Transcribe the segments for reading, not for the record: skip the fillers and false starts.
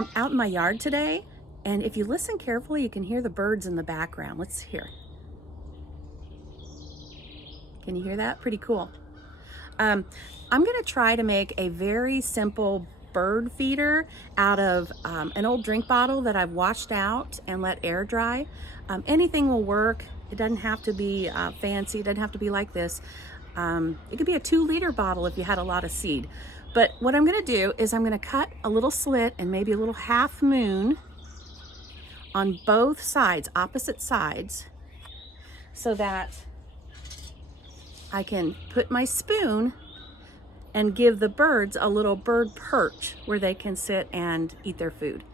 I'm out in my yard today, and if you listen carefully, you can hear the birds in the background. Let's hear. Can you hear that? Pretty cool. I'm gonna try to make a very simple bird feeder out of an old drink bottle that I've washed out and let air dry. Anything will work. It doesn't have to be fancy. It doesn't have to be like this. It could be a 2-liter bottle if you had a lot of seed. But what I'm gonna do is I'm gonna cut a little slit and maybe a little half moon on both sides, opposite sides, so that I can put my spoon and give the birds a little bird perch where they can sit and eat their food.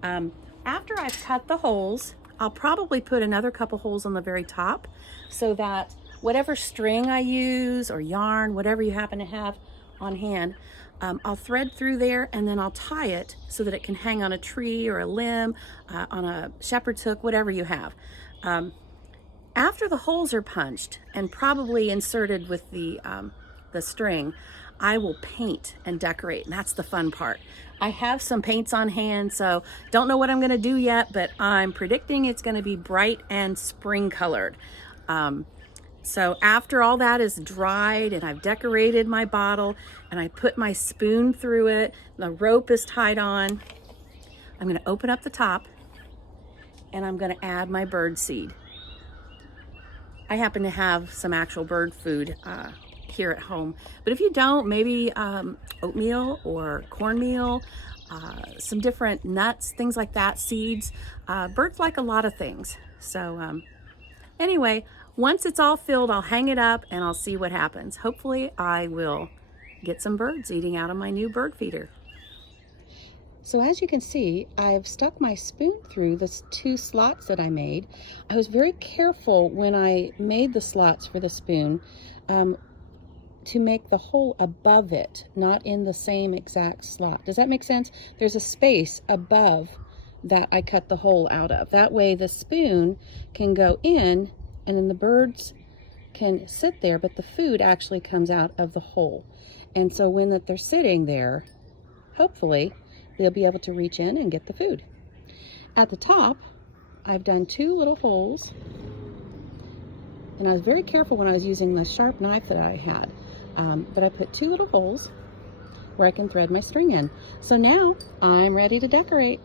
After I've cut the holes, I'll probably put another couple holes on the very top so that whatever string I use or yarn, whatever you happen to have on hand, I'll thread through there and then I'll tie it so that it can hang on a tree or a limb, on a shepherd's hook, whatever you have. After the holes are punched and probably inserted with the string, I will paint and decorate, and that's the fun part. I have some paints on hand, so don't know what I'm gonna do yet, but I'm predicting it's gonna be bright and spring colored. So after all that is dried and I've decorated my bottle and I put my spoon through it, the rope is tied on, I'm gonna open up the top and I'm gonna add my bird seed. I happen to have some actual bird food here at home, but if you don't, maybe oatmeal or cornmeal, some different nuts, things like that, seeds. Birds like a lot of things. So anyway, once it's all filled, I'll hang it up and I'll see what happens. Hopefully I will get some birds eating out of my new bird feeder. So as you can see, I've stuck my spoon through the 2 slots that I made. I was very careful when I made the slots for the spoon to make the hole above it, not in the same exact slot. Does that make sense? There's a space above that I cut the hole out of. That way the spoon can go in and then the birds can sit there, but the food actually comes out of the hole. And so when they're sitting there, hopefully, they'll be able to reach in and get the food. At the top, I've done 2 little holes, and I was very careful when I was using the sharp knife that I had, but I put 2 little holes where I can thread my string in. So now I'm ready to decorate.